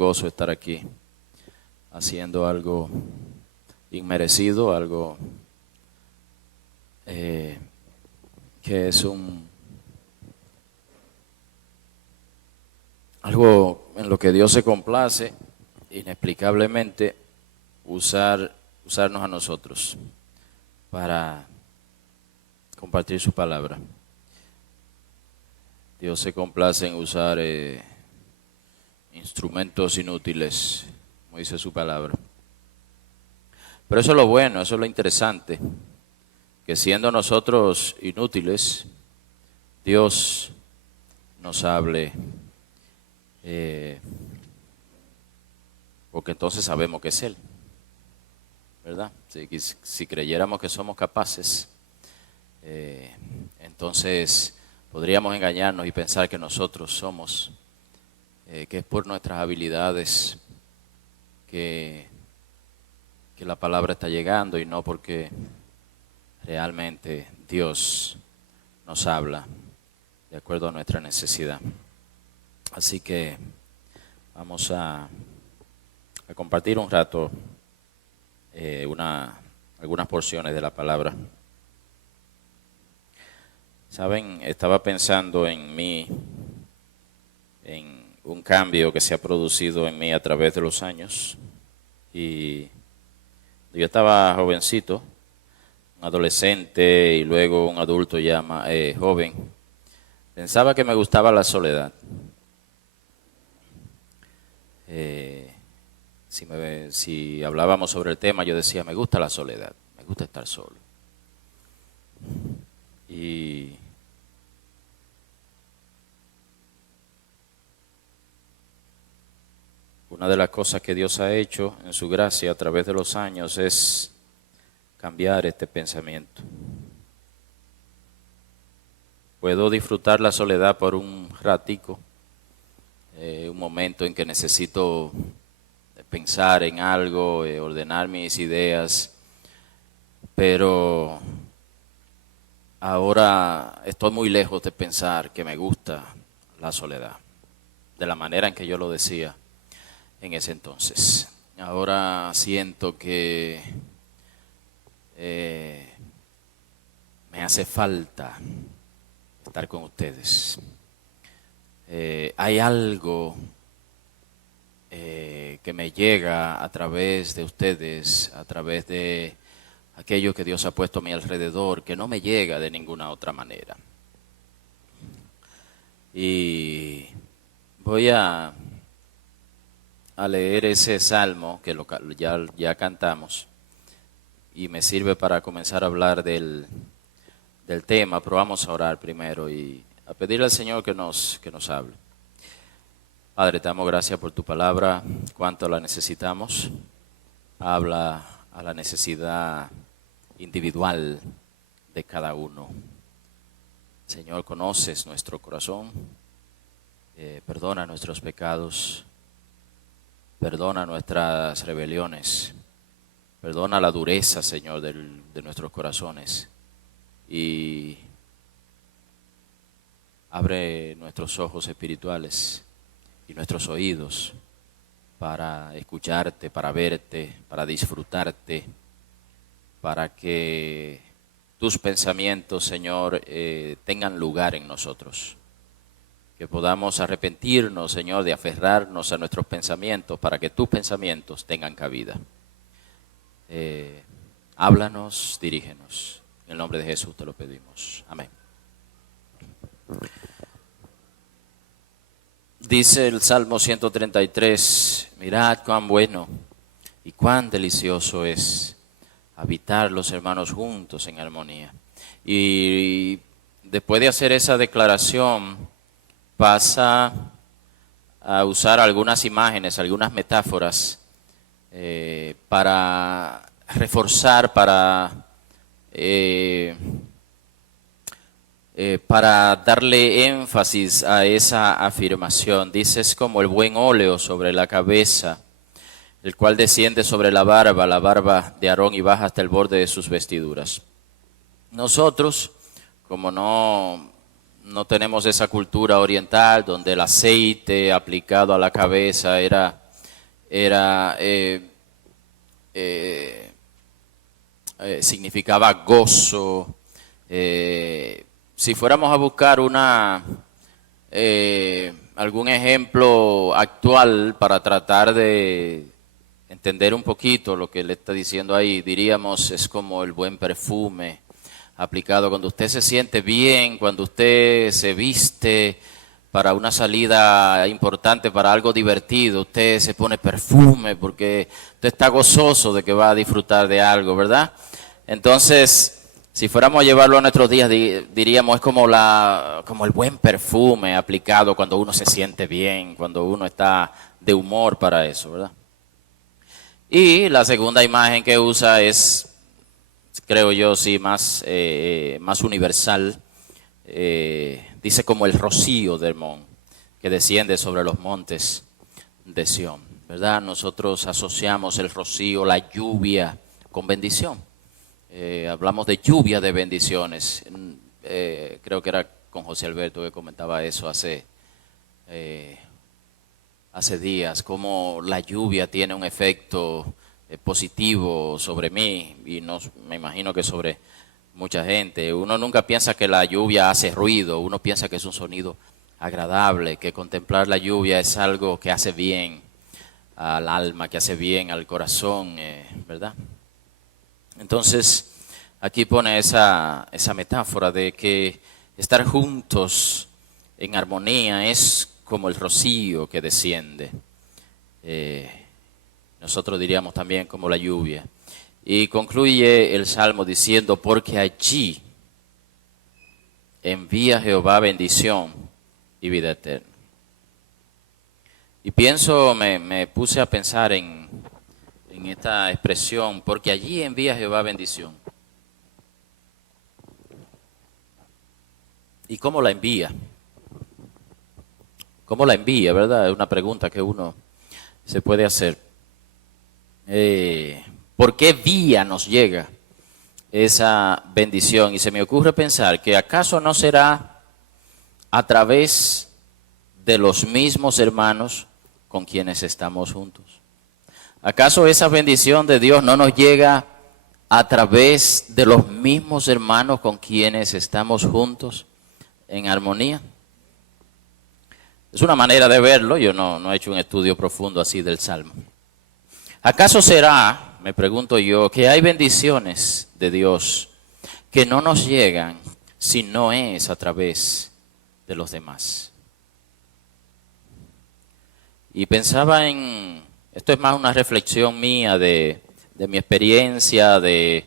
gozo estar aquí haciendo algo inmerecido, algo que es algo en lo que Dios se complace inexplicablemente usarnos a nosotros para compartir su palabra. Dios se complace en usar instrumentos inútiles, como dice su palabra. Pero eso es lo bueno, eso es lo interesante, que siendo nosotros inútiles, Dios nos hable, porque entonces sabemos que es Él, ¿verdad? Si creyéramos que somos capaces, entonces podríamos engañarnos y pensar que nosotros somos, que es por nuestras habilidades que la palabra está llegando y no porque realmente Dios nos habla de acuerdo a nuestra necesidad. Así que vamos a compartir un rato algunas porciones de la palabra. Saben, estaba pensando en mí, en un cambio que se ha producido en mí a través de los años. Y yo estaba jovencito, un adolescente y luego un adulto ya joven. Pensaba que me gustaba la soledad. Si hablábamos sobre el tema, yo decía, me gusta la soledad, me gusta estar solo. Y una de las cosas que Dios ha hecho en su gracia a través de los años es cambiar este pensamiento. Puedo disfrutar la soledad por un ratico, un momento en que necesito pensar en algo, ordenar mis ideas, pero ahora estoy muy lejos de pensar que me gusta la soledad, de la manera en que yo lo decía en ese entonces. Ahora siento que me hace falta estar con ustedes. Hay algo que me llega a través de ustedes, a través de aquello que Dios ha puesto a mi alrededor, que no me llega de ninguna otra manera. Y voy a leer ese salmo que ya cantamos y me sirve para comenzar a hablar del tema, pero vamos a orar primero y a pedirle al Señor que nos hable. Padre, te damos gracias por tu palabra, cuánto la necesitamos. Habla a la necesidad individual de cada uno. Señor, conoces nuestro corazón, perdona nuestros pecados, perdona nuestras rebeliones, perdona la dureza, Señor, de nuestros corazones y abre nuestros ojos espirituales y nuestros oídos para escucharte, para verte, para disfrutarte, para que tus pensamientos, Señor, tengan lugar en nosotros. Que podamos arrepentirnos, Señor, de aferrarnos a nuestros pensamientos para que tus pensamientos tengan cabida. Háblanos, dirígenos. En el nombre de Jesús te lo pedimos. Amén. Dice el Salmo 133, mirad cuán bueno y cuán delicioso es habitar los hermanos juntos en armonía. Y después de hacer esa declaración, pasa a usar algunas imágenes, algunas metáforas para reforzar, para darle énfasis a esa afirmación. Dice, es como el buen óleo sobre la cabeza, el cual desciende sobre la barba de Aarón y baja hasta el borde de sus vestiduras. Nosotros, como no tenemos esa cultura oriental donde el aceite aplicado a la cabeza era era significaba gozo. Si fuéramos a buscar algún ejemplo actual para tratar de entender un poquito lo que le está diciendo ahí, diríamos es como el buen perfume aplicado cuando usted se siente bien, cuando usted se viste para una salida importante, para algo divertido, usted se pone perfume porque usted está gozoso de que va a disfrutar de algo, ¿verdad? Entonces, si fuéramos a llevarlo a nuestros días, diríamos es como el buen perfume aplicado cuando uno se siente bien, cuando uno está de humor para eso, ¿verdad? Y la segunda imagen que usa es, creo yo, sí, más universal. Dice como el rocío de Hermón, que desciende sobre los montes de Sión, ¿verdad? Nosotros asociamos el rocío, la lluvia, con bendición. Hablamos de lluvia de bendiciones. Creo que era con José Alberto que comentaba eso hace días, cómo la lluvia tiene un efecto positivo sobre mí y me imagino que sobre mucha gente. Uno nunca piensa que la lluvia hace ruido, uno piensa que es un sonido agradable, que contemplar la lluvia es algo que hace bien al alma, que hace bien al corazón, ¿verdad? Entonces, aquí pone esa metáfora de que estar juntos en armonía es como el rocío que desciende. Nosotros diríamos también como la lluvia. Y concluye el Salmo diciendo, porque allí envía Jehová bendición y vida eterna. Y me puse a pensar en esta expresión, porque allí envía Jehová bendición. ¿Y cómo la envía? ¿Cómo la envía, verdad? Es una pregunta que uno se puede hacer. ¿Por qué vía nos llega esa bendición? Y se me ocurre pensar que acaso no será a través de los mismos hermanos con quienes estamos juntos. ¿Acaso esa bendición de Dios no nos llega a través de los mismos hermanos con quienes estamos juntos en armonía? Es una manera de verlo, yo no he hecho un estudio profundo así del Salmo. ¿Acaso será, me pregunto yo, que hay bendiciones de Dios que no nos llegan si no es a través de los demás? Y pensaba esto es más una reflexión mía de mi experiencia, de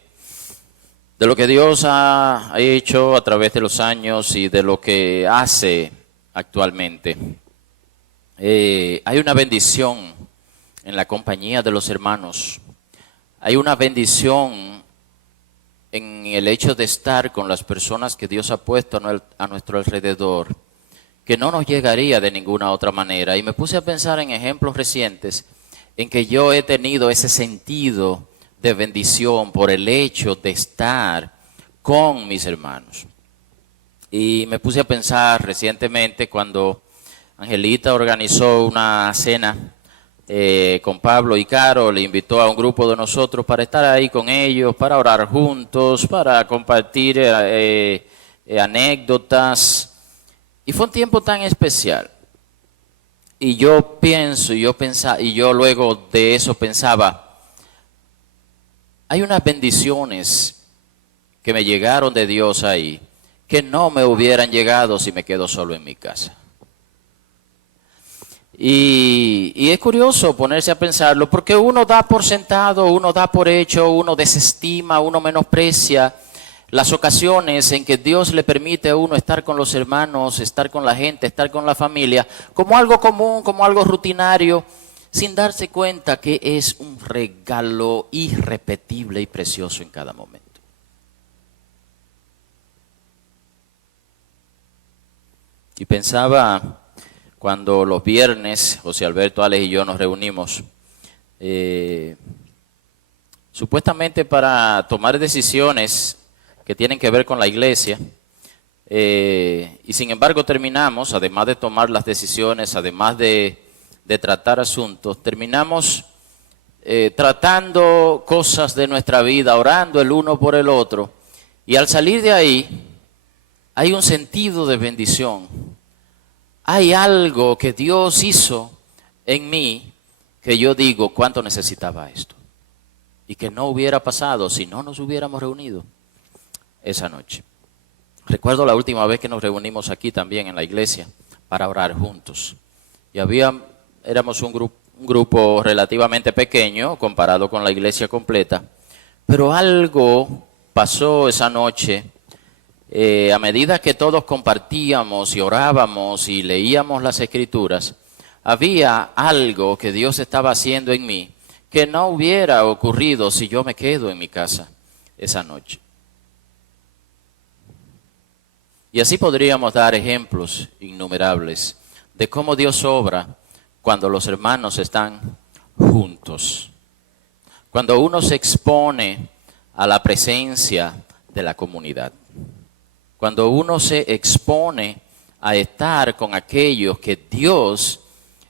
lo que Dios ha hecho a través de los años y de lo que hace actualmente. Hay una bendición en la compañía de los hermanos. Hay una bendición en el hecho de estar con las personas que Dios ha puesto a nuestro alrededor, que no nos llegaría de ninguna otra manera. Y me puse a pensar en ejemplos recientes en que yo he tenido ese sentido de bendición por el hecho de estar con mis hermanos. Y me puse a pensar recientemente cuando Angelita organizó una cena con Pablo y Caro, le invitó a un grupo de nosotros para estar ahí con ellos, para orar juntos, para compartir anécdotas. Y fue un tiempo tan especial. Y yo luego de eso pensaba, hay unas bendiciones que me llegaron de Dios ahí, que no me hubieran llegado si me quedo solo en mi casa. Y es curioso ponerse a pensarlo, porque uno da por sentado, uno da por hecho, uno desestima, uno menosprecia las ocasiones en que Dios le permite a uno estar con los hermanos, estar con la gente, estar con la familia, como algo común, como algo rutinario, sin darse cuenta que es un regalo irrepetible y precioso en cada momento. Y pensaba, cuando los viernes José Alberto, Alex y yo nos reunimos, supuestamente para tomar decisiones que tienen que ver con la iglesia, y sin embargo terminamos, además de tomar las decisiones, además de de tratar asuntos, terminamos tratando cosas de nuestra vida, orando el uno por el otro, y al salir de ahí hay un sentido de bendición. Hay algo que Dios hizo en mí que yo digo, ¿cuánto necesitaba esto? Y que no hubiera pasado si no nos hubiéramos reunido esa noche. Recuerdo la última vez que nos reunimos aquí también en la iglesia para orar juntos. Y éramos un grupo relativamente pequeño comparado con la iglesia completa, pero algo pasó esa noche. A medida que todos compartíamos y orábamos y leíamos las escrituras, había algo que Dios estaba haciendo en mí que no hubiera ocurrido si yo me quedo en mi casa esa noche. Y así podríamos dar ejemplos innumerables de cómo Dios obra cuando los hermanos están juntos. Cuando uno se expone a la presencia de la comunidad. Cuando uno se expone a estar con aquellos que Dios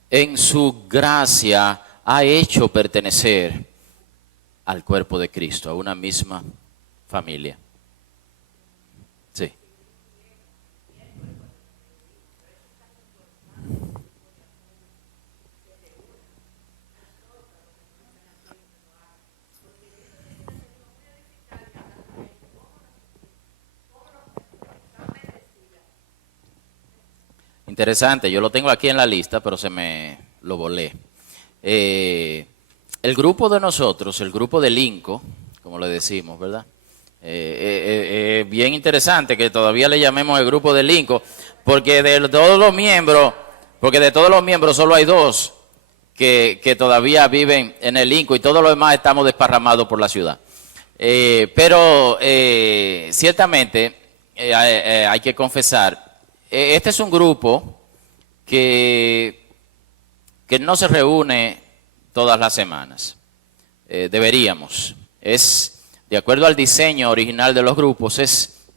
en su gracia ha hecho pertenecer al cuerpo de Cristo, a una misma familia. Sí. Interesante, yo lo tengo aquí en la lista, pero se me lo volé. El grupo de nosotros, el grupo de Linco, como le decimos, ¿verdad? Bien interesante que todavía le llamemos el grupo de Linco, porque de todos los miembros solo hay dos que todavía viven en el Linco y todos los demás estamos desparramados por la ciudad. Pero ciertamente hay que confesar, este es un grupo que no se reúne todas las semanas. Deberíamos. De acuerdo al diseño original de los grupos,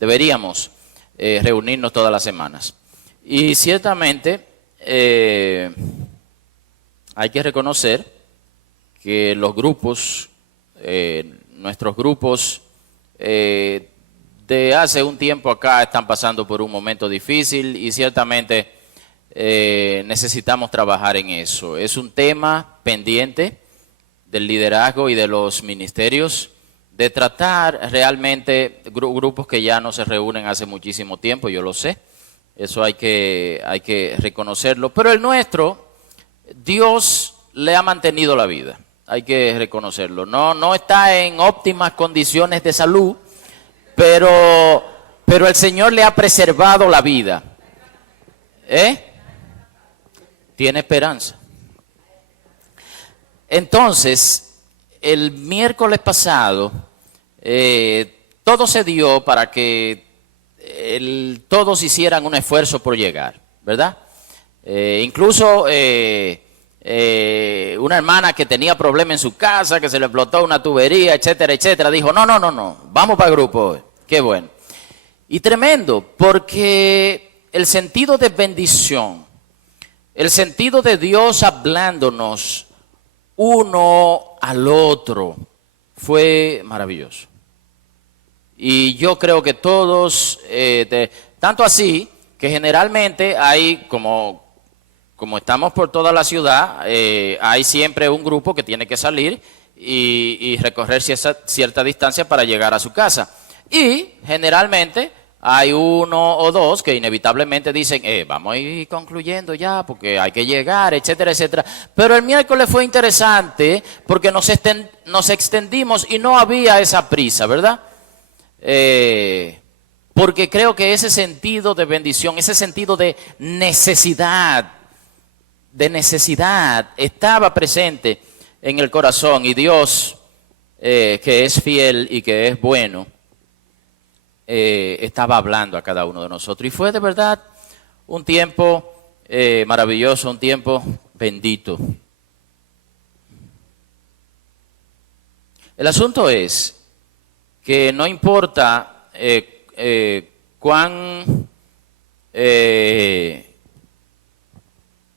deberíamos reunirnos todas las semanas. Y ciertamente hay que reconocer que los grupos, nuestros grupos de hace un tiempo acá están pasando por un momento difícil y ciertamente necesitamos trabajar en eso. Es un tema pendiente del liderazgo y de los ministerios, de tratar realmente grupos que ya no se reúnen hace muchísimo tiempo, yo lo sé, eso hay que reconocerlo, pero el nuestro, Dios le ha mantenido la vida, hay que reconocerlo, no está en óptimas condiciones de salud, pero el Señor le ha preservado la vida. Tiene esperanza. Entonces, el miércoles pasado, todo se dio para que todos hicieran un esfuerzo por llegar, ¿verdad? Incluso una hermana que tenía problemas en su casa, que se le explotó una tubería, etcétera, etcétera, dijo, no, vamos para el grupo hoy. Qué bueno. Y tremendo, porque el sentido de bendición, el sentido de Dios hablándonos uno al otro, fue maravilloso. Y yo creo que todos, tanto así, que generalmente hay, como estamos por toda la ciudad, hay siempre un grupo que tiene que salir y recorrer cierta distancia para llegar a su casa. Y generalmente hay uno o dos que inevitablemente dicen, vamos a ir concluyendo ya porque hay que llegar, etcétera, etcétera. Pero el miércoles fue interesante porque nos extendimos y no había esa prisa, ¿verdad? Porque creo que ese sentido de bendición, ese sentido de necesidad estaba presente en el corazón y Dios, que es fiel y que es bueno, estaba hablando a cada uno de nosotros. Y fue de verdad un tiempo maravilloso, un tiempo bendito. El asunto es que no importa cuán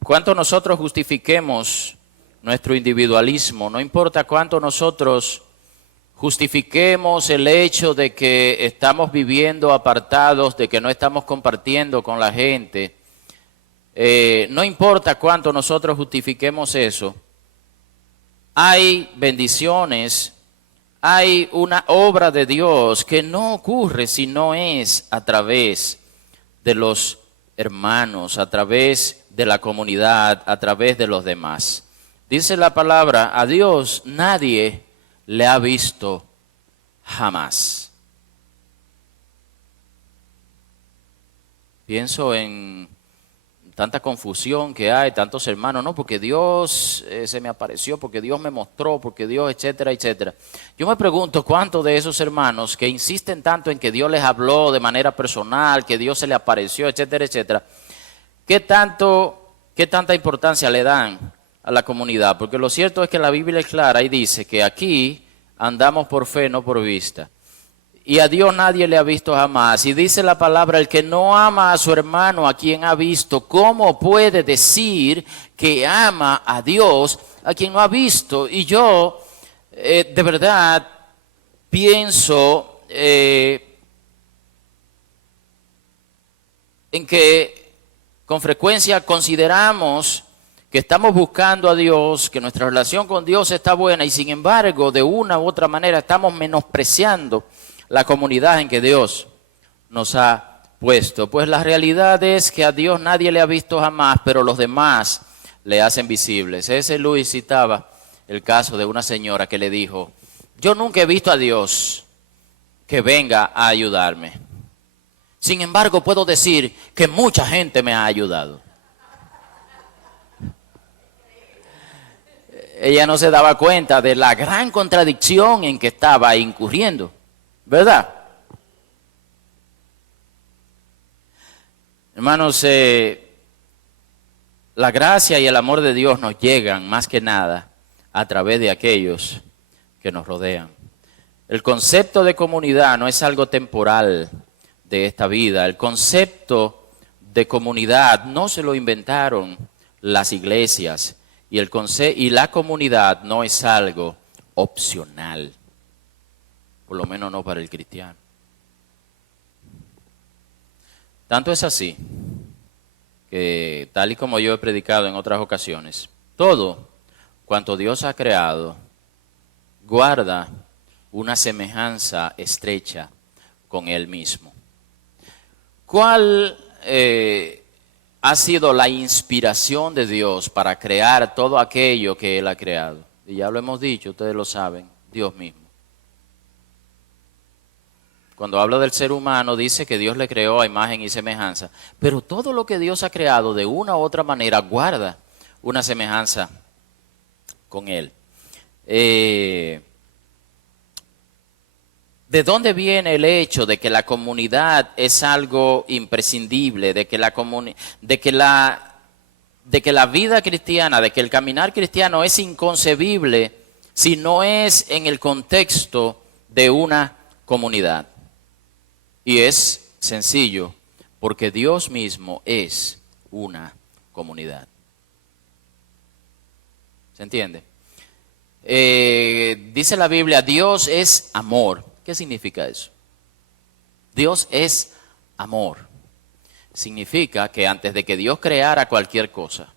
cuánto nosotros justifiquemos nuestro individualismo, no importa cuánto nosotros justifiquemos el hecho de que estamos viviendo apartados, de que no estamos compartiendo con la gente, no importa cuánto nosotros justifiquemos eso, hay bendiciones, hay una obra de Dios que no ocurre si no es a través de los hermanos, a través de la comunidad, a través de los demás. Dice la palabra, a Dios nadie le ha visto jamás. Pienso en tanta confusión que hay, tantos hermanos, no, porque Dios se me apareció, porque Dios me mostró, porque Dios, etcétera, etcétera. Yo me pregunto cuántos de esos hermanos que insisten tanto en que Dios les habló de manera personal, que Dios se le apareció, etcétera, etcétera, qué tanta importancia le dan a la comunidad, porque lo cierto es que la Biblia es clara y dice que aquí andamos por fe, no por vista. Y a Dios nadie le ha visto jamás. Y dice la palabra, el que no ama a su hermano a quien ha visto, ¿cómo puede decir que ama a Dios a quien no ha visto? Y yo de verdad pienso en que con frecuencia consideramos que estamos buscando a Dios, que nuestra relación con Dios está buena y sin embargo de una u otra manera estamos menospreciando la comunidad en que Dios nos ha puesto. Pues la realidad es que a Dios nadie le ha visto jamás, pero los demás le hacen visibles. Ese Luis citaba el caso de una señora que le dijo, yo nunca he visto a Dios que venga a ayudarme. Sin embargo, puedo decir que mucha gente me ha ayudado. Ella no se daba cuenta de la gran contradicción en que estaba incurriendo, ¿verdad? Hermanos, la gracia y el amor de Dios nos llegan más que nada a través de aquellos que nos rodean. El concepto de comunidad no es algo temporal de esta vida. El concepto de comunidad no se lo inventaron las iglesias y la comunidad no es algo opcional, por lo menos no para el cristiano. Tanto es así que, tal y como yo he predicado en otras ocasiones, todo cuanto Dios ha creado guarda una semejanza estrecha con Él mismo. ¿Cuál ha sido la inspiración de Dios para crear todo aquello que Él ha creado? Y ya lo hemos dicho, ustedes lo saben, Dios mismo. Cuando habla del ser humano dice que Dios le creó a imagen y semejanza, pero todo lo que Dios ha creado de una u otra manera guarda una semejanza con Él. ¿De dónde viene el hecho de que la comunidad es algo imprescindible, de que la vida cristiana, de que el caminar cristiano es inconcebible si no es en el contexto de una comunidad? Y es sencillo, porque Dios mismo es una comunidad. ¿Se entiende? Dice la Biblia, Dios es amor. ¿Qué significa eso? Dios es amor. Significa que antes de que Dios creara cualquier cosa,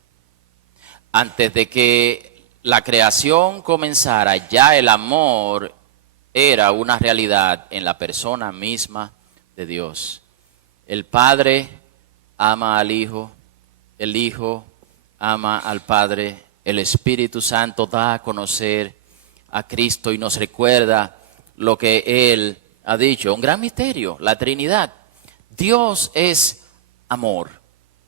antes de que la creación comenzara, ya el amor era una realidad en la persona misma de Dios. El Padre ama al Hijo, el Hijo ama al Padre, el Espíritu Santo da a conocer a Cristo y nos recuerda lo que Él ha dicho. Un gran misterio, la Trinidad. Dios es amor.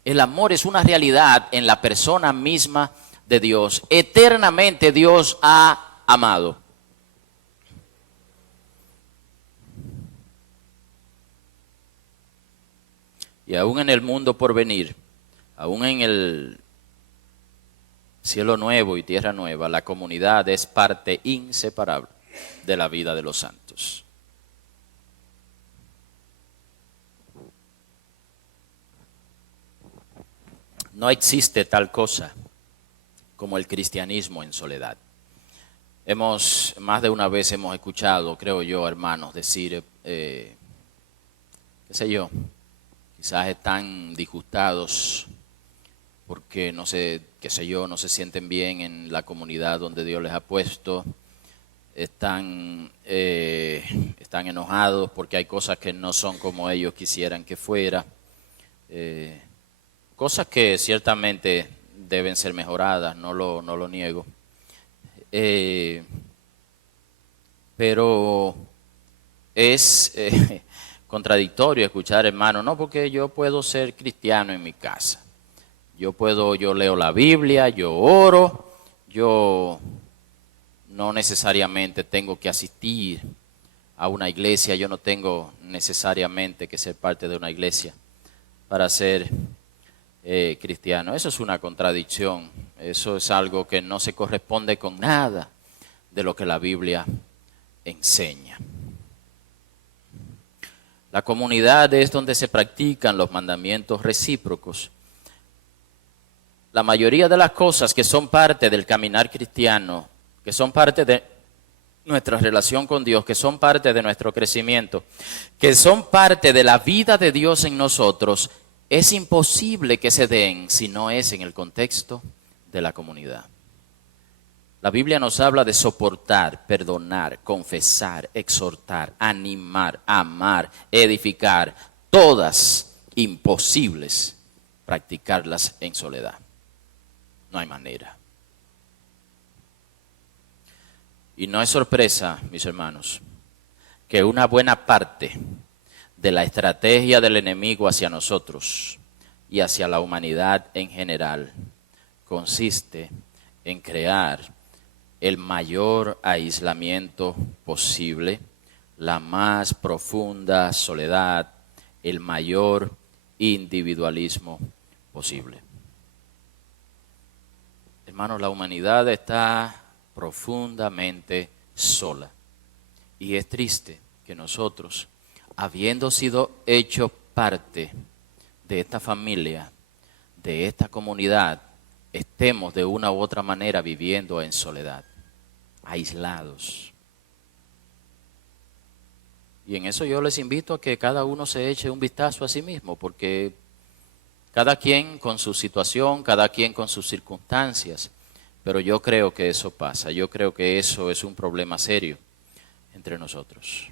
El amor es una realidad en la persona misma de Dios. Eternamente Dios ha amado. Y aún en el mundo por venir, aún en el cielo nuevo y tierra nueva, la comunidad es parte inseparable de la vida de los santos. No existe tal cosa como el cristianismo en soledad. Más de una vez hemos escuchado, creo yo, hermanos, decir, qué sé yo, quizás están disgustados porque no sé, qué sé yo, no se sienten bien en la comunidad donde Dios les ha puesto, están enojados porque hay cosas que no son como ellos quisieran que fuera, cosas que ciertamente deben ser mejoradas, no lo niego. Pero es contradictorio escuchar, hermano, no, porque yo puedo ser cristiano en mi casa. Yo leo la Biblia, yo oro, yo no necesariamente tengo que asistir a una iglesia, yo no tengo necesariamente que ser parte de una iglesia para ser cristiano. Eso es una contradicción, eso es algo que no se corresponde con nada de lo que la Biblia enseña. La comunidad es donde se practican los mandamientos recíprocos. La mayoría de las cosas que son parte del caminar cristiano, que son parte de nuestra relación con Dios, que son parte de nuestro crecimiento, que son parte de la vida de Dios en nosotros, es imposible que se den si no es en el contexto de la comunidad. La Biblia nos habla de soportar, perdonar, confesar, exhortar, animar, amar, edificar, todas imposibles practicarlas en soledad. No hay manera. Y no es sorpresa, mis hermanos, que una buena parte de la estrategia del enemigo hacia nosotros y hacia la humanidad en general consiste en crear el mayor aislamiento posible, la más profunda soledad, el mayor individualismo posible. Hermanos, la humanidad está profundamente sola y es triste que nosotros, habiendo sido hechos parte de esta familia, de esta comunidad, estemos de una u otra manera viviendo en soledad, aislados. Y en eso yo les invito a que cada uno se eche un vistazo a sí mismo, porque cada quien con su situación, cada quien con sus circunstancias, pero yo creo que eso pasa, yo creo que eso es un problema serio entre nosotros.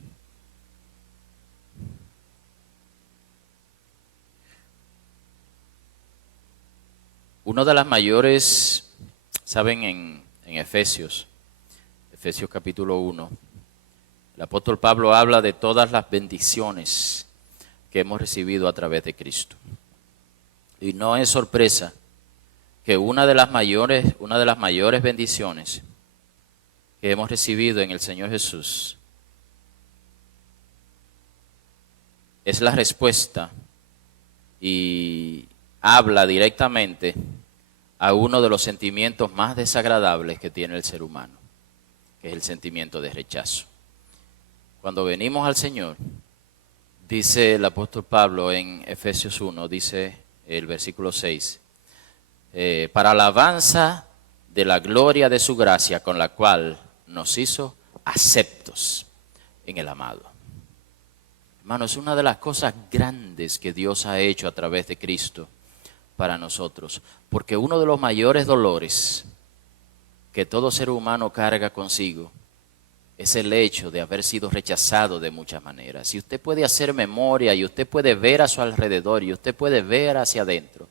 Uno de las mayores, saben, en Efesios capítulo 1, el apóstol Pablo habla de todas las bendiciones que hemos recibido a través de Cristo. Y no es sorpresa que una de las mayores bendiciones que hemos recibido en el Señor Jesús es la respuesta y habla directamente a uno de los sentimientos más desagradables que tiene el ser humano, que es el sentimiento de rechazo. Cuando venimos al Señor, dice el apóstol Pablo en Efesios 1, dice el versículo 6, para alabanza de la gloria de su gracia con la cual nos hizo aceptos en el amado. Hermano, es una de las cosas grandes que Dios ha hecho a través de Cristo para nosotros, porque uno de los mayores dolores que todo ser humano carga consigo es el hecho de haber sido rechazado de muchas maneras. Si usted puede hacer memoria y usted puede ver a su alrededor y usted puede ver hacia adentro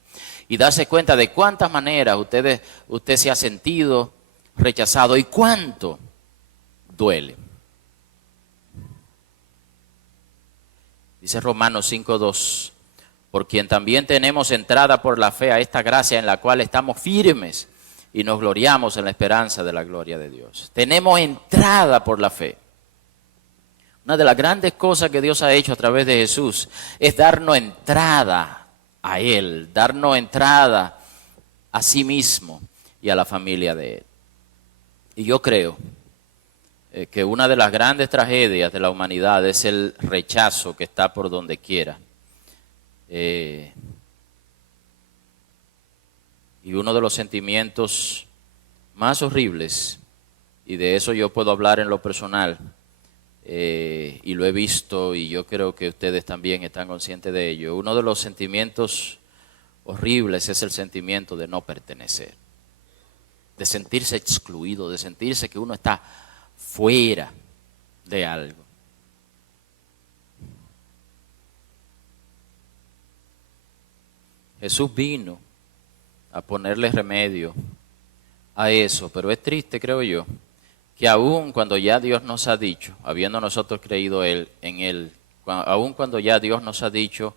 y darse cuenta de cuántas maneras usted se ha sentido rechazado y cuánto duele. Dice Romanos 5:2, por quien también tenemos entrada por la fe a esta gracia en la cual estamos firmes y nos gloriamos en la esperanza de la gloria de Dios. Tenemos entrada por la fe. Una de las grandes cosas que Dios ha hecho a través de Jesús es darnos entrada a Él, darnos entrada a sí mismo y a la familia de Él. Y yo creo que una de las grandes tragedias de la humanidad es el rechazo que está por donde quiera. Y uno de los sentimientos más horribles, y de eso yo puedo hablar en lo personal, y lo he visto y yo creo que ustedes también están conscientes de ello, uno de los sentimientos horribles es el sentimiento de no pertenecer, de sentirse excluido, de sentirse que uno está fuera de algo. Jesús vino a ponerle remedio a eso, pero es triste, creo yo, que aun cuando ya Dios nos ha dicho, habiendo nosotros creído en Él, aun cuando ya Dios nos ha dicho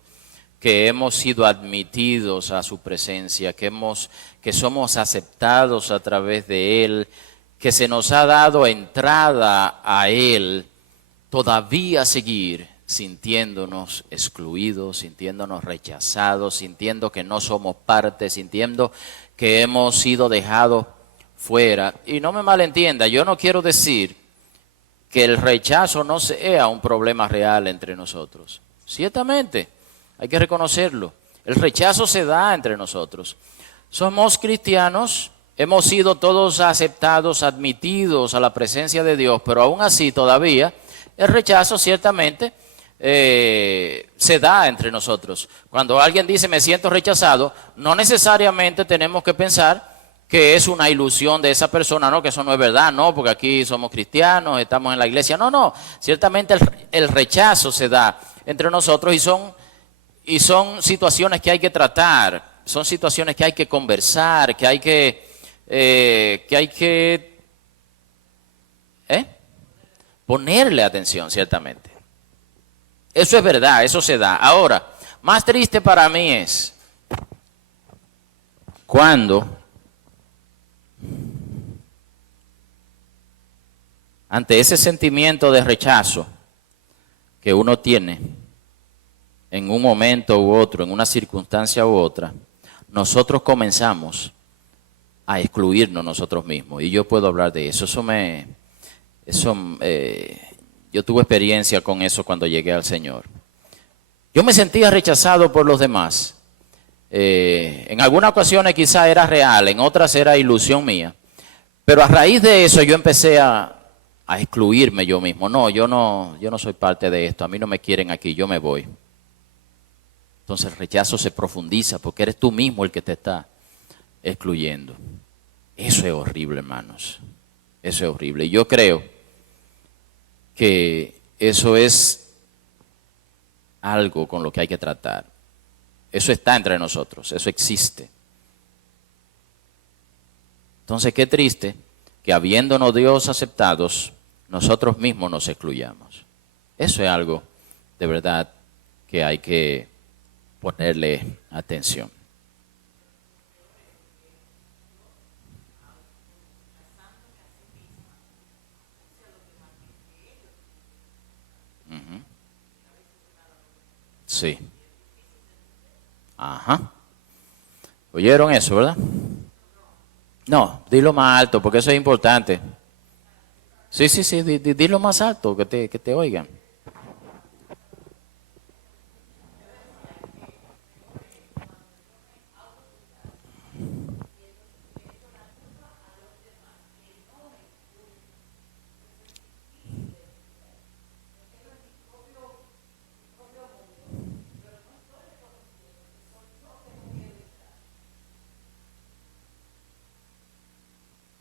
que hemos sido admitidos a su presencia, que somos aceptados a través de Él, que se nos ha dado entrada a Él, todavía seguir sintiéndonos excluidos, sintiéndonos rechazados, sintiendo que no somos parte, sintiendo que hemos sido dejados fuera. Y no me malentienda, yo no quiero decir que el rechazo no sea un problema real entre nosotros. Ciertamente, hay que reconocerlo. El rechazo se da entre nosotros. Somos cristianos, hemos sido todos aceptados, admitidos a la presencia de Dios, pero aún así todavía el rechazo ciertamente se da entre nosotros. Cuando alguien dice me siento rechazado, no necesariamente tenemos que pensar que es una ilusión de esa persona, no, que eso no es verdad, no, porque aquí somos cristianos, estamos en la iglesia. No, ciertamente el rechazo se da entre nosotros y son situaciones que hay que tratar, son situaciones que hay que conversar, que hay que ponerle atención, ciertamente. Eso es verdad, eso se da. Ahora, más triste para mí es cuando, ante ese sentimiento de rechazo que uno tiene en un momento u otro, en una circunstancia u otra, nosotros comenzamos a excluirnos nosotros mismos. Y yo puedo hablar de eso. Yo tuve experiencia con eso cuando llegué al Señor. Yo me sentía rechazado por los demás. En algunas ocasiones quizá era real, en otras era ilusión mía. Pero a raíz de eso yo empecé a excluirme yo mismo. No, yo no soy parte de esto. A mí no me quieren aquí, yo me voy. Entonces el rechazo se profundiza porque eres tú mismo el que te está excluyendo. Eso es horrible, hermanos. Eso es horrible. Y yo creo que eso es algo con lo que hay que tratar. Eso está entre nosotros, eso existe. Entonces, qué triste que habiéndonos Dios aceptados, nosotros mismos nos excluyamos. Eso es algo de verdad que hay que ponerle atención. Sí. Ajá. ¿Oyeron eso, verdad? No, dilo más alto, porque eso es importante. Sí, dilo más alto, que te oigan.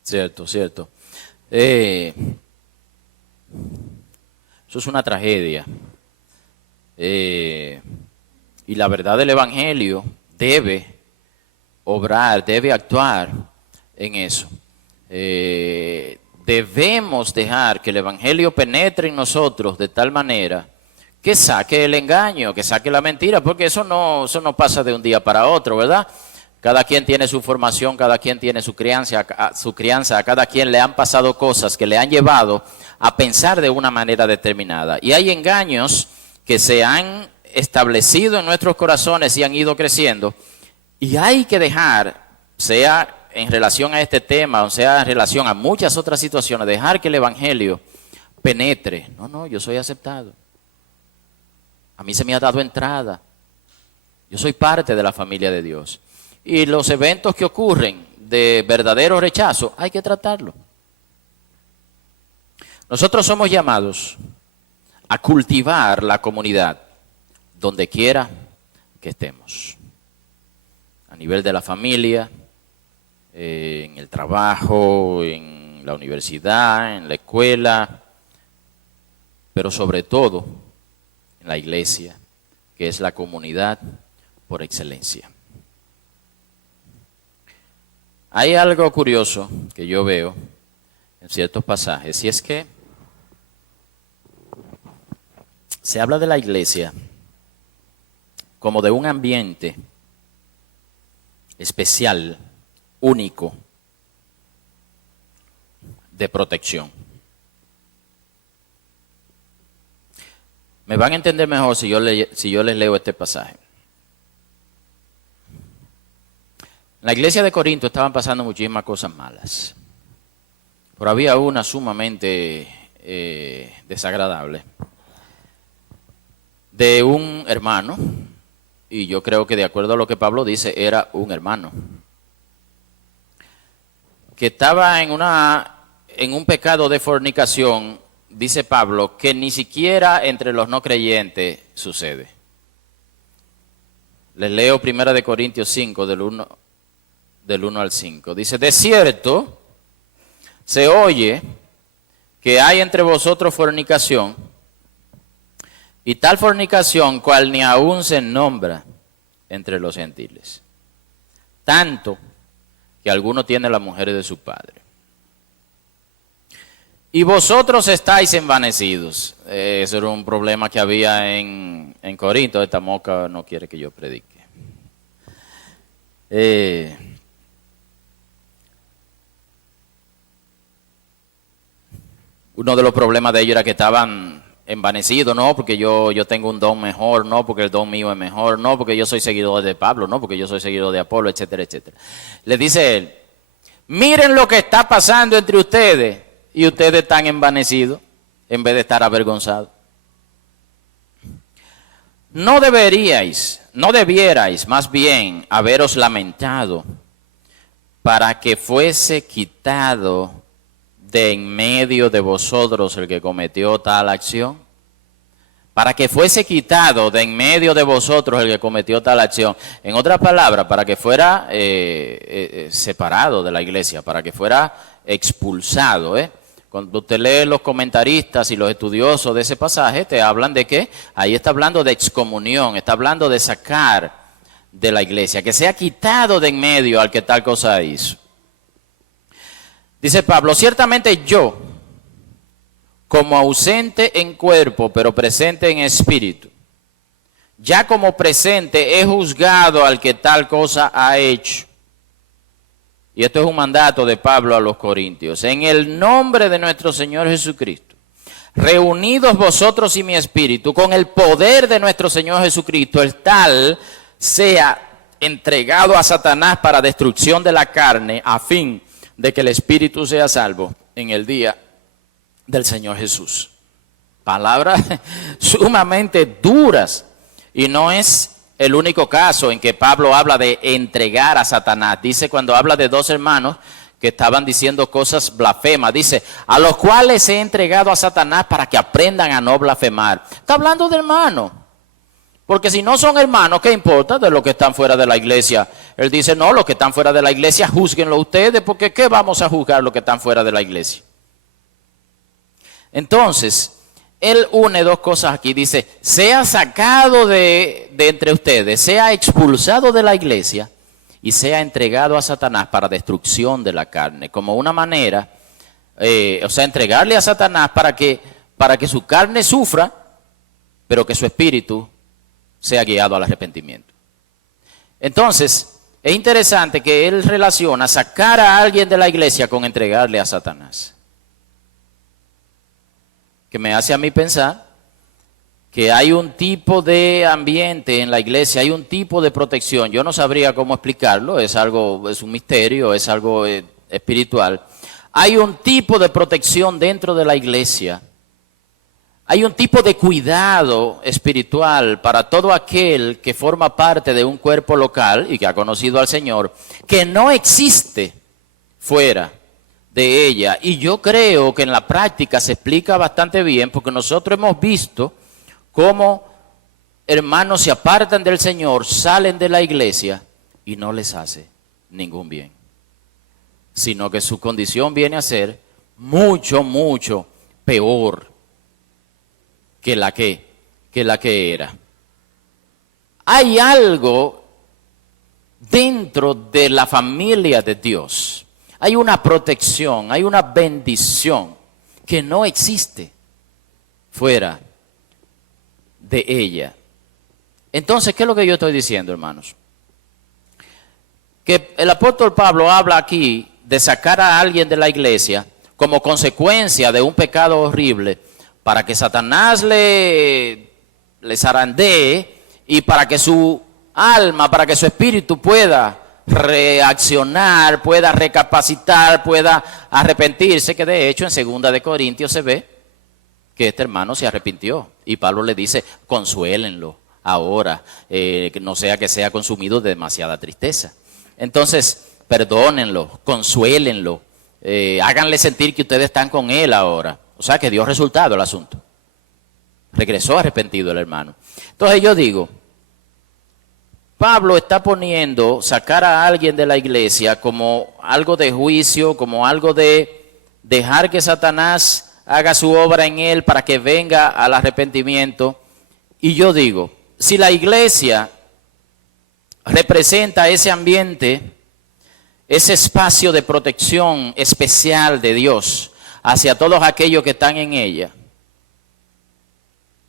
Cierto. Eso es una tragedia. Y la verdad del Evangelio debe obrar, debe actuar en eso. Debemos dejar que el Evangelio penetre en nosotros de tal manera que saque el engaño, que saque la mentira, porque eso no pasa de un día para otro, ¿verdad? Cada quien tiene su formación, cada quien tiene su crianza, a cada quien le han pasado cosas que le han llevado a pensar de una manera determinada. Y hay engaños que se han establecido en nuestros corazones y han ido creciendo. Y hay que dejar, sea en relación a este tema, o sea en relación a muchas otras situaciones, dejar que el Evangelio penetre. No, yo soy aceptado. A mí se me ha dado entrada. Yo soy parte de la familia de Dios. Y los eventos que ocurren de verdadero rechazo, hay que tratarlo. Nosotros somos llamados a cultivar la comunidad donde quiera que estemos. A nivel de la familia, en el trabajo, en la universidad, en la escuela, pero sobre todo en la iglesia, que es la comunidad por excelencia. Hay algo curioso que yo veo en ciertos pasajes, y es que se habla de la iglesia como de un ambiente especial, único, de protección. Me van a entender mejor si yo les leo este pasaje. En la iglesia de Corinto estaban pasando muchísimas cosas malas, pero había una sumamente desagradable de un hermano, y yo creo que de acuerdo a lo que Pablo dice, era un hermano, que estaba en un pecado de fornicación, dice Pablo, que ni siquiera entre los no creyentes sucede. Les leo 1 Corintios 5, del 1 al 5. Dice, de cierto, se oye que hay entre vosotros fornicación, y tal fornicación cual ni aún se nombra entre los gentiles. Tanto que alguno tiene las mujeres de su padre. Y vosotros estáis envanecidos. Ese era un problema que había en Corinto. Esta moca no quiere que yo predique. Uno de los problemas de ellos era que estaban envanecido, no, porque yo tengo un don mejor, no, porque el don mío es mejor, no, porque yo soy seguidor de Pablo, no, porque yo soy seguidor de Apolo, etcétera, etcétera. Le dice él, miren lo que está pasando entre ustedes y ustedes están envanecidos en vez de estar avergonzados. No debierais más bien haberos lamentado para que fuese quitado de en medio de vosotros el que cometió tal acción, para que fuese quitado de en medio de vosotros el que cometió tal acción. En otras palabras, para que fuera separado de la iglesia, para que fuera expulsado. Cuando usted lee los comentaristas y los estudiosos de ese pasaje, te hablan de que ahí está hablando de excomunión, está hablando de sacar de la iglesia, que sea quitado de en medio al que tal cosa hizo. Dice Pablo, ciertamente yo, como ausente en cuerpo, pero presente en espíritu, ya como presente he juzgado al que tal cosa ha hecho. Y esto es un mandato de Pablo a los corintios. En el nombre de nuestro Señor Jesucristo, reunidos vosotros y mi espíritu, con el poder de nuestro Señor Jesucristo, el tal sea entregado a Satanás para destrucción de la carne, a fin de que el espíritu sea salvo en el día del Señor Jesús. Palabras sumamente duras, y no es el único caso en que Pablo habla de entregar a Satanás. Dice cuando habla de dos hermanos que estaban diciendo cosas blasfemas, dice, a los cuales he entregado a Satanás para que aprendan a no blasfemar. Está hablando de hermanos. Porque si no son hermanos, ¿qué importa de los que están fuera de la iglesia? Él dice, no, los que están fuera de la iglesia, júzguenlo ustedes, porque ¿qué vamos a juzgar los que están fuera de la iglesia? Entonces, él une dos cosas aquí, dice, sea sacado de entre ustedes, sea expulsado de la iglesia y sea entregado a Satanás para destrucción de la carne, como una manera, entregarle a Satanás para que su carne sufra, pero que su espíritu sea guiado al arrepentimiento. Entonces, es interesante que él relaciona sacar a alguien de la iglesia con entregarle a Satanás. Que me hace a mí pensar que hay un tipo de ambiente en la iglesia, hay un tipo de protección. Yo no sabría cómo explicarlo, es un misterio, es algo espiritual. Hay un tipo de protección dentro de la iglesia Hay un tipo de cuidado espiritual para todo aquel que forma parte de un cuerpo local y que ha conocido al Señor, que no existe fuera de ella. Y yo creo que en la práctica se explica bastante bien, porque nosotros hemos visto cómo hermanos se apartan del Señor, salen de la iglesia y no les hace ningún bien, sino que su condición viene a ser mucho, mucho peor que la que era. Hay algo dentro de la familia de Dios. Hay una protección, hay una bendición que no existe fuera de ella. Entonces, ¿qué es lo que yo estoy diciendo, hermanos? Que el apóstol Pablo habla aquí de sacar a alguien de la iglesia como consecuencia de un pecado horrible, para que Satanás le zarandee y para que su alma, para que su espíritu pueda reaccionar, pueda recapacitar, pueda arrepentirse, que de hecho en 2 de Corintios se ve que este hermano se arrepintió y Pablo le dice, consuélenlo ahora, que no sea que sea consumido de demasiada tristeza. Entonces, perdónenlo, consuélenlo, háganle sentir que ustedes están con él ahora. O sea que dio resultado el asunto. Regresó arrepentido el hermano. Entonces yo digo, Pablo está poniendo sacar a alguien de la iglesia como algo de juicio, como algo de dejar que Satanás haga su obra en él para que venga al arrepentimiento. Y yo digo, si la iglesia representa ese ambiente, ese espacio de protección especial de Dios hacia todos aquellos que están en ella,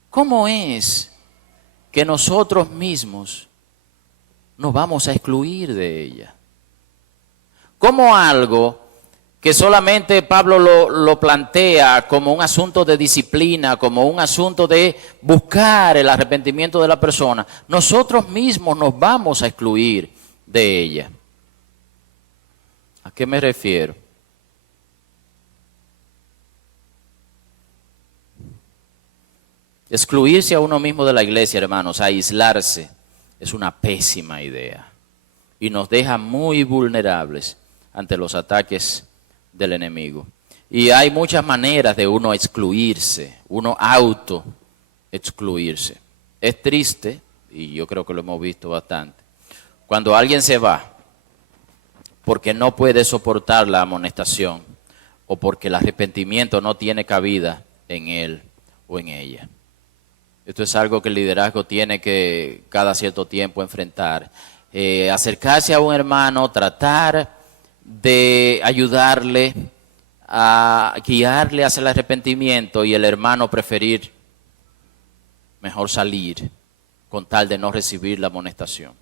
¿cómo es que nosotros mismos nos vamos a excluir de ella? ¿Cómo algo que solamente Pablo lo plantea como un asunto de disciplina, como un asunto de buscar el arrepentimiento de la persona, nosotros mismos nos vamos a excluir de ella? ¿A qué me refiero? Excluirse a uno mismo de la iglesia, hermanos, aislarse, es una pésima idea y nos deja muy vulnerables ante los ataques del enemigo. Y hay muchas maneras de uno excluirse, uno auto excluirse. Es triste, y yo creo que lo hemos visto bastante, cuando alguien se va porque no puede soportar la amonestación o porque el arrepentimiento no tiene cabida en él o en ella. Esto es algo que el liderazgo tiene que cada cierto tiempo enfrentar. Acercarse a un hermano, tratar de ayudarle, a guiarle hacia el arrepentimiento y el hermano preferir mejor salir con tal de no recibir la amonestación,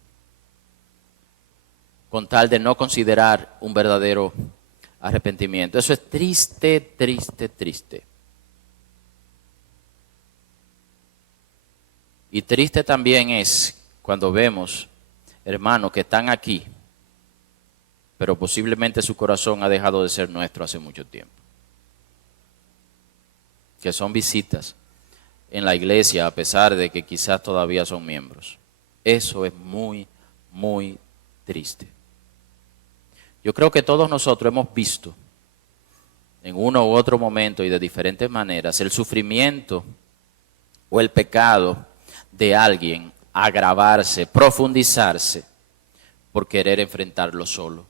con tal de no considerar un verdadero arrepentimiento. Eso es triste, triste, triste. Y triste también es cuando vemos hermanos que están aquí, pero posiblemente su corazón ha dejado de ser nuestro hace mucho tiempo. Que son visitas en la iglesia a pesar de que quizás todavía son miembros. Eso es muy, muy triste. Yo creo que todos nosotros hemos visto en uno u otro momento y de diferentes maneras el sufrimiento o el pecado de alguien agravarse, profundizarse por querer enfrentarlo solo,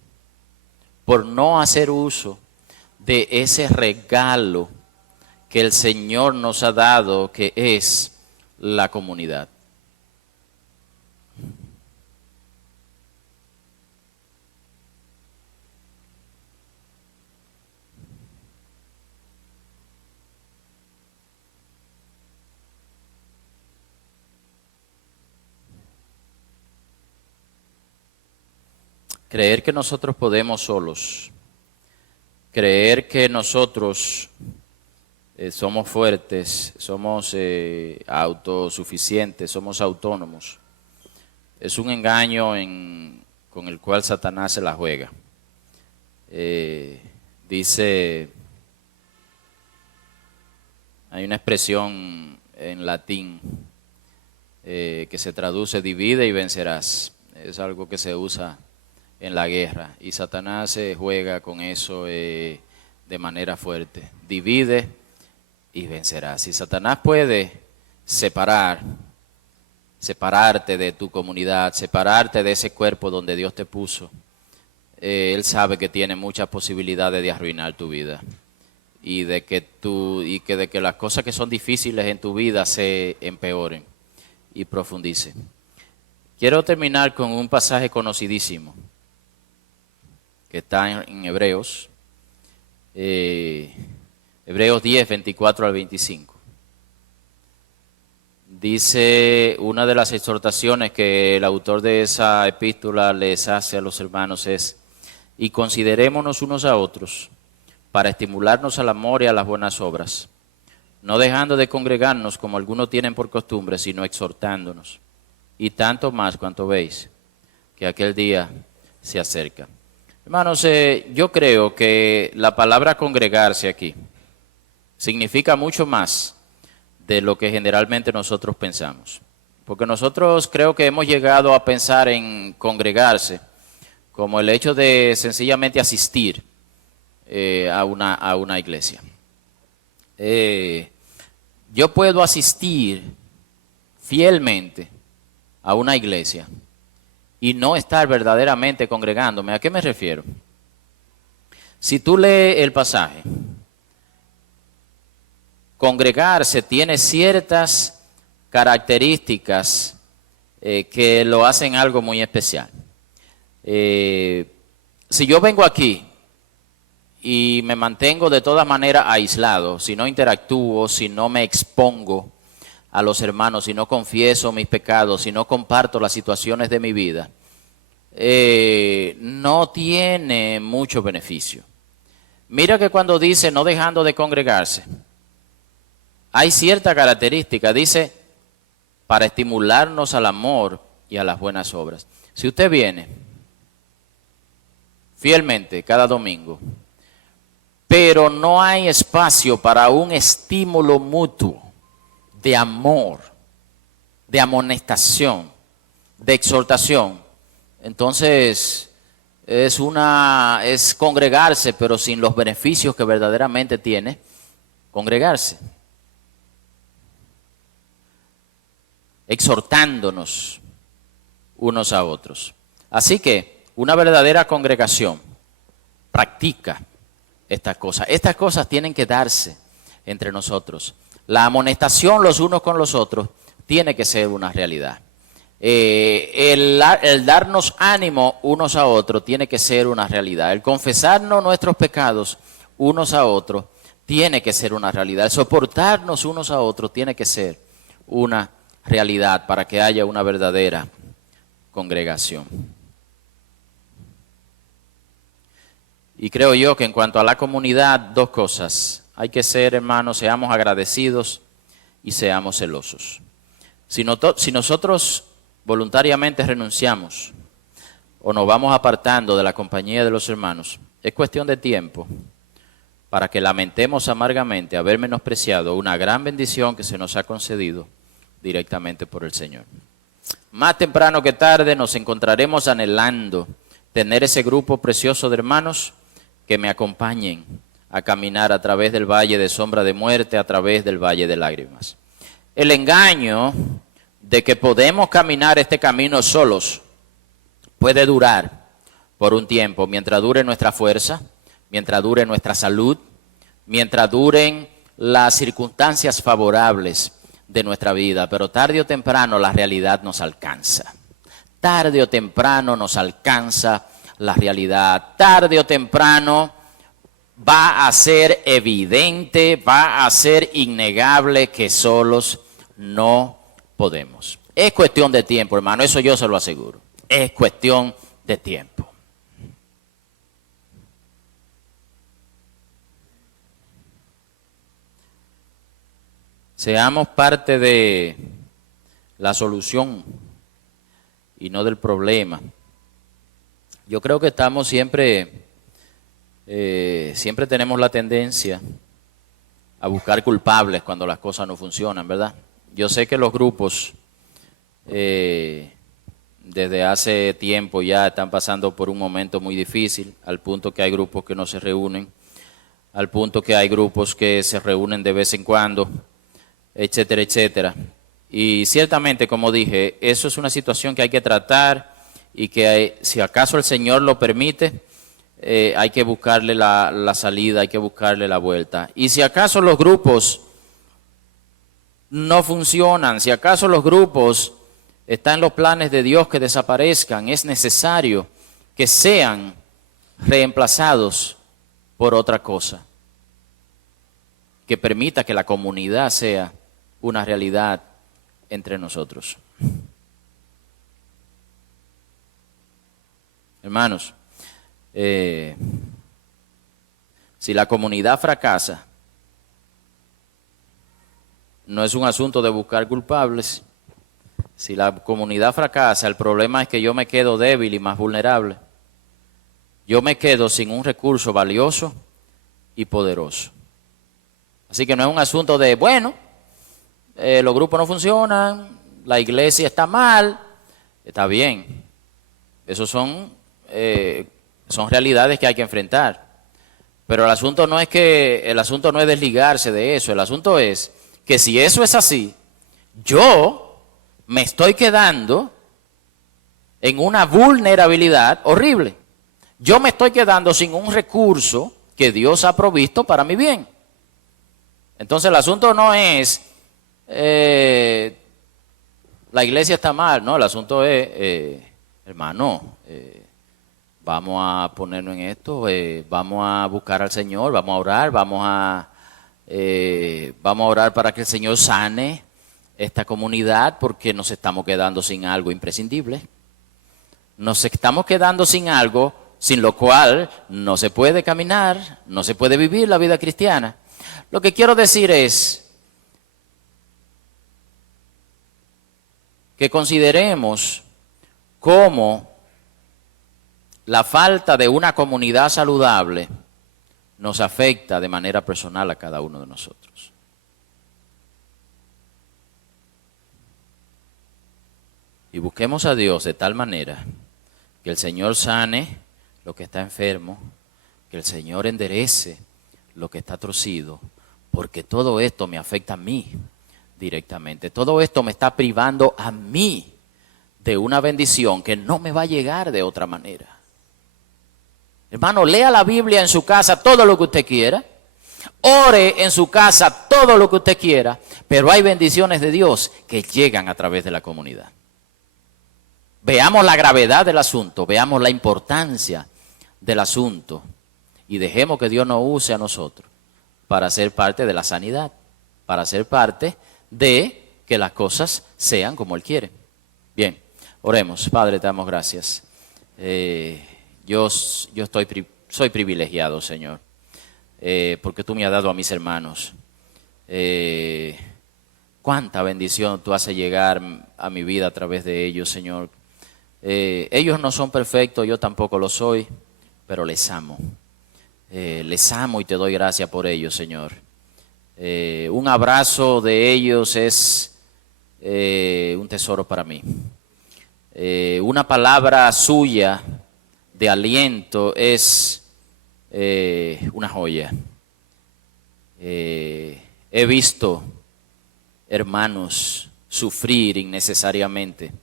por no hacer uso de ese regalo que el Señor nos ha dado, que es la comunidad. Creer que nosotros podemos solos, creer que nosotros somos fuertes, somos autosuficientes, somos autónomos, es un engaño con el cual Satanás se la juega. Dice Hay una expresión en latín que se traduce divide y vencerás. Es algo que se usa en la guerra y Satanás juega con eso de manera fuerte. Divide y vencerás. Si Satanás puede separarte de tu comunidad, separarte de ese cuerpo donde Dios te puso, él sabe que tiene muchas posibilidades de arruinar tu vida y de que las cosas que son difíciles en tu vida se empeoren y profundicen. Quiero terminar con un pasaje conocidísimo que está en Hebreos, Hebreos 10, 24 al 25. Dice, una de las exhortaciones que el autor de esa epístola les hace a los hermanos es: y considerémonos unos a otros para estimularnos al amor y a las buenas obras, no dejando de congregarnos como algunos tienen por costumbre, sino exhortándonos, y tanto más cuanto veis que aquel día se acerca. Hermanos, yo creo que la palabra congregarse aquí significa mucho más de lo que generalmente nosotros pensamos, porque nosotros creo que hemos llegado a pensar en congregarse como el hecho de sencillamente asistir a una iglesia. Yo puedo asistir fielmente a una iglesia y no estar verdaderamente congregándome. ¿A qué me refiero? Si tú lees el pasaje, congregarse tiene ciertas características que lo hacen algo muy especial. Si yo vengo aquí y me mantengo de todas maneras aislado, si no interactúo, si no me expongo a los hermanos, si no confieso mis pecados, si no comparto las situaciones de mi vida, no tiene mucho beneficio. Mira que cuando dice no dejando de congregarse, hay cierta característica, dice, para estimularnos al amor y a las buenas obras. Si usted viene fielmente cada domingo, pero no hay espacio para un estímulo mutuo de amor, de amonestación, de exhortación, entonces es congregarse, pero sin los beneficios que verdaderamente tiene congregarse. Exhortándonos unos a otros. Así que una verdadera congregación practica estas cosas. Estas cosas tienen que darse entre nosotros. La amonestación los unos con los otros tiene que ser una realidad. El darnos ánimo unos a otros tiene que ser una realidad. El confesarnos nuestros pecados unos a otros tiene que ser una realidad. El soportarnos unos a otros tiene que ser una realidad para que haya una verdadera congregación. Y creo yo que en cuanto a la comunidad, dos cosas. Hay que ser, hermanos, seamos agradecidos y seamos celosos. Si nosotros voluntariamente renunciamos o nos vamos apartando de la compañía de los hermanos, es cuestión de tiempo para que lamentemos amargamente haber menospreciado una gran bendición que se nos ha concedido directamente por el Señor. Más temprano que tarde nos encontraremos anhelando tener ese grupo precioso de hermanos que me acompañen a caminar a través del valle de sombra de muerte, a través del valle de lágrimas. El engaño de que podemos caminar este camino solos puede durar por un tiempo, mientras dure nuestra fuerza, mientras dure nuestra salud, mientras duren las circunstancias favorables de nuestra vida, pero tarde o temprano la realidad nos alcanza. Tarde o temprano nos alcanza la realidad. Tarde o temprano va a ser evidente, va a ser innegable que solos no podemos. Es cuestión de tiempo, hermano, eso yo se lo aseguro. Es cuestión de tiempo. Seamos parte de la solución y no del problema. Yo creo que estamos siempre tenemos la tendencia a buscar culpables cuando las cosas no funcionan, ¿verdad? Yo sé que los grupos desde hace tiempo ya están pasando por un momento muy difícil, al punto que hay grupos que no se reúnen, al punto que hay grupos que se reúnen de vez en cuando, etcétera, etcétera. Y ciertamente, como dije, eso es una situación que hay que tratar y que si acaso el Señor lo permite, hay que buscarle la salida, hay que buscarle la vuelta. Y si acaso los grupos no funcionan, si acaso los grupos están en los planes de Dios que desaparezcan, es necesario que sean reemplazados por otra cosa, que permita que la comunidad sea una realidad entre nosotros. Hermanos, si la comunidad fracasa, no es un asunto de buscar culpables. Si la comunidad fracasa, el problema es que yo me quedo débil y más vulnerable. Yo me quedo sin un recurso valioso y poderoso. Así que no es un asunto de, bueno, los grupos no funcionan, la iglesia está mal, está bien. Esos son realidades que hay que enfrentar. Pero el asunto no es desligarse de eso. El asunto es que si eso es así, yo me estoy quedando en una vulnerabilidad horrible. Yo me estoy quedando sin un recurso que Dios ha provisto para mi bien. Entonces el asunto no es la iglesia está mal, no, el asunto es, hermano, vamos a ponernos en esto, vamos a buscar al Señor, vamos a orar, vamos a orar para que el Señor sane esta comunidad, porque nos estamos quedando sin algo imprescindible. Nos estamos quedando sin algo sin lo cual no se puede caminar, no se puede vivir la vida cristiana. Lo que quiero decir es que consideremos cómo la falta de una comunidad saludable nos afecta de manera personal a cada uno de nosotros. Y busquemos a Dios de tal manera que el Señor sane lo que está enfermo, que el Señor enderece lo que está torcido, porque todo esto me afecta a mí directamente. Todo esto me está privando a mí de una bendición que no me va a llegar de otra manera. Hermano, lea la Biblia en su casa todo lo que usted quiera, ore en su casa todo lo que usted quiera, pero hay bendiciones de Dios que llegan a través de la comunidad. Veamos la gravedad del asunto, veamos la importancia del asunto y dejemos que Dios nos use a nosotros para ser parte de la sanidad, para ser parte de que las cosas sean como Él quiere. Bien, oremos. Padre, te damos gracias. Soy privilegiado, Señor, porque tú me has dado a mis hermanos. Cuánta bendición tú haces llegar a mi vida a través de ellos, Señor. Ellos no son perfectos, yo tampoco lo soy, pero les amo. Les amo y te doy gracias por ellos, Señor. Un abrazo de ellos es un tesoro para mí. Una palabra suya de aliento es una joya. He visto hermanos sufrir innecesariamente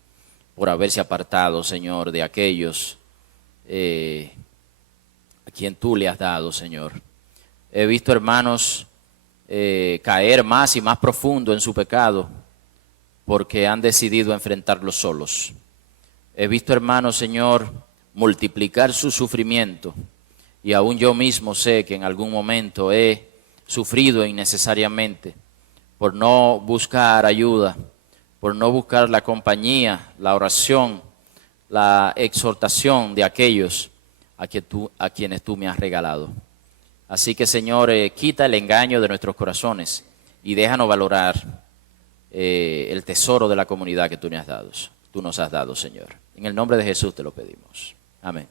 por haberse apartado, Señor, de aquellos a quien tú le has dado, Señor. He visto hermanos caer más y más profundo en su pecado porque han decidido enfrentarlo solos. He visto hermanos, Señor, multiplicar su sufrimiento, y aún yo mismo sé que en algún momento he sufrido innecesariamente por no buscar ayuda, por no buscar la compañía, la oración, la exhortación de aquellos a quienes tú me has regalado. Así que, Señor, quita el engaño de nuestros corazones y déjanos valorar el tesoro de la comunidad que tú nos has dado, Señor. En el nombre de Jesús te lo pedimos. Amén.